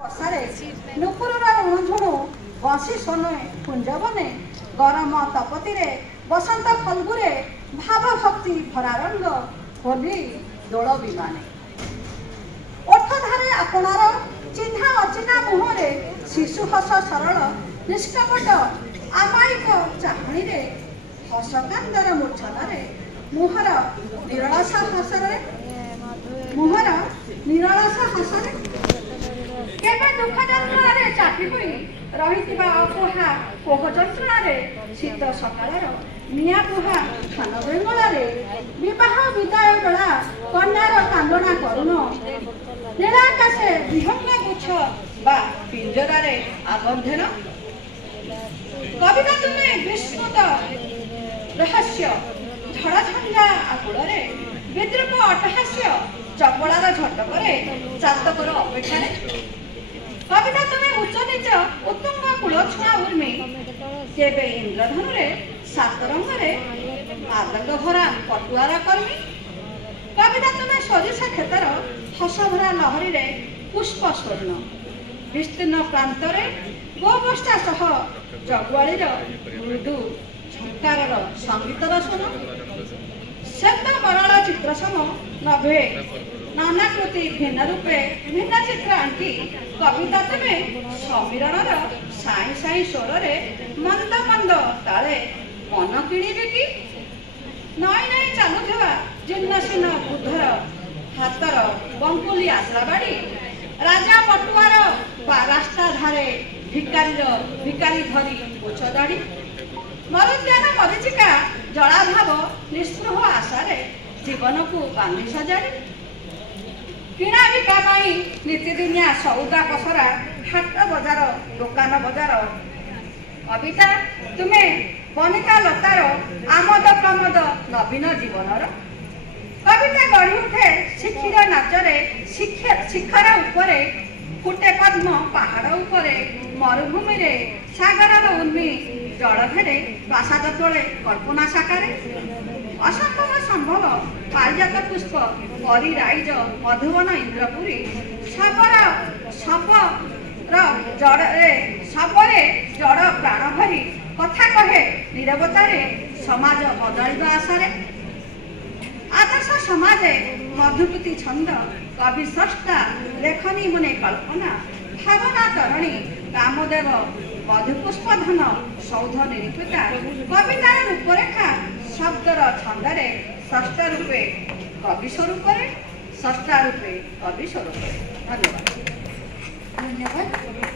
ବର୍ଷାରେ ନୁପୁରର ରୁଣୁଝୁଣୁ ବଂଶୀ ଶୋନେ କୁଞ୍ଜବନେ ଗରମ ତପତିରେ ବସନ୍ତ ଫଲ୍ଗୁରେ ଭାବ ଭକ୍ତି ଭରା ରଙ୍ଗ ହୋଲି ଦୋଳ ବିମାନେ ଓଠଧାରେ ଆପଣାର ଚିହ୍ନା ଅଚିହ୍ନା ମୁହଁରେ ଶିଶୁ ହସ ସରଳ ନିଷ୍କପଟ ଆମାୟିକ ଚାହାଣୀରେ ହସକାନ୍ଦର ମୂର୍ଚ୍ଛନାରେ ମୁହଁର ନିରଳସା ହସରେ କେବେ ଦୁଃଖ ଯନ୍ତ୍ରଣାରେ ଚାପି ହୋଇ ରହିଥିବା ଅପୋହା କୋହ ଯନ୍ତ୍ରଣାରେ ଶୀତ ସକାଳର ନିଆଁ ପୁହା ଖାନ ବେଙ୍ଗଳାରେ ବିବାହ ବିଦାୟ ବେଳା କନ୍ୟାର କାନ୍ଦଣା କରୁଣ ନୀଳାକାଶେ ବିହଙ୍ଗ ଗୁଚ୍ଛ ବା ପିଞ୍ଜରାରେ ଆବନ୍ଧନ କବିତା ତୁମେ ବିସ୍ମୃତ ରହସ୍ୟ ଝଡ଼ଝଞ୍ଜା ଆକୁଳରେ ବିଦ୍ରୂପ ଅଟହାସ୍ୟ ଚପଳାର ଝଟକରେ ଚାତକର ଅପେକ୍ଷାରେ କବିତା ତୁମେ ଉଚ୍ଚ ନିଚ ଉତ୍ତୁଙ୍ଗ କୂଳ ଛୁଆ ଉର୍ମି କେବେ ଇନ୍ଦ୍ରଧନୁରେ ସାତରଙ୍ଗରେ ଆଦଙ୍ଗ ଭରା ପଟୁଆର କର୍ମୀ କବିତା ତୁମେ ସୋରିଷ କ୍ଷେତର ହସଭରା ଲହରୀରେ ପୁଷ୍ପ ସ୍ୱର୍ଣ୍ଣ ବିସ୍ତୀର୍ଣ୍ଣ ପ୍ରାନ୍ତରେ ଗୋବଷ୍ଟା ସହ ଜଗୁଆଳିର ମୃଦୁ ଝଙ୍କାରର ସଙ୍ଗୀତର ସ୍ୱନ ଶ୍ଵେତ ମରଳ ଚିତ୍ର ସମ ନଭେ ନାନାକୃତି ଭିନ୍ନ ରୂପେ ଭିନ୍ନ ଚିତ୍ର ଆଙ୍କି କବିତା ତୁମେ ସମୀରଣର ସାଇଁ ସାଇଁ ସ୍ୱରରେ ମନ୍ଦ ମନ୍ଦ ତାଳେ ମନ କିଣିବେ କି ନଈ ନଈ ଚାଲୁଥିବା ଜୀର୍ଣ୍ଣଶୀର୍ଣ୍ଣ ବୁଦ୍ଧର ହାତର ବଙ୍କୁଲି ଆଶ୍ରା ବାଡ଼ି ରାଜା ପଟୁଆର ରାସ୍ତା ଧାରେ ଭିକାରୀ ଧରି ଉଚ୍ଚ ଦାଡ଼ି ମରୁଦ୍ୟାନ ମରିଚିକା ଜଳାଭାବ ନିସ୍ପୃହ ଆଶାରେ ଜୀବନକୁ ବାନ୍ଧି ସଜାଡ଼ି କିଣା ବିକା ପାଇଁ ନୀତିଦିନିଆ ସଉଦା ପସରା ହାଟ ବଜାର ଦୋକାନ ବଜାର କବିତା ତୁମେ ବନିତା ଲତାର ଆମୋଦ ପ୍ରମୋଦ ନବୀନ ଜୀବନର କବିତା ଗଢ଼ି ଉଠେ ଶିଖିର ନାଚରେ ଶିଖର ଉପରେ ଫୁଟେ ପଦ୍ମ ପାହାଡ଼ ଉପରେ ମରୁଭୂମିରେ ସାଗରର ଉର୍ମି ଜଳଧରେ ପ୍ରାସାଦ ତଳେ କଳ୍ପନା ସାକାରେ ଅସମ୍ଭବ ସମ୍ଭବ ପାରିଜାତ ପୁଷ୍ପ ପରି ରାଇଜ ମଧୁବନ ଇନ୍ଦ୍ରପୁରୀ ଶବରେ ଜଡ଼ ପ୍ରାଣ ଭରି କଥା କହେ ନିରବତାରେ ସମାଜ ବଦଳିବା ଆଶାରେ ଆଦର୍ଶ ସମାଜେ ମଧୁପୂତି ଛନ୍ଦ କବି ସ୍ରଷ୍ଟା ଲେଖନୀ ମନେ କଳ୍ପନା ଭାବନା ତରଣୀ କାମଦେବ ମଧୁପୁଷ୍ପଧନ ସୌଧ ନିରୂପିତା କବିତାର ରୂପରେଖା ଶବ୍ଦର ଛନ୍ଦରେ ସ୍ରଷ୍ଟା ରୂପେ କବି ସ୍ୱରୂପରେ ସ୍ରଷ୍ଟା ରୂପେ କବି ସ୍ୱରୂପରେ ଧନ୍ୟବାଦ।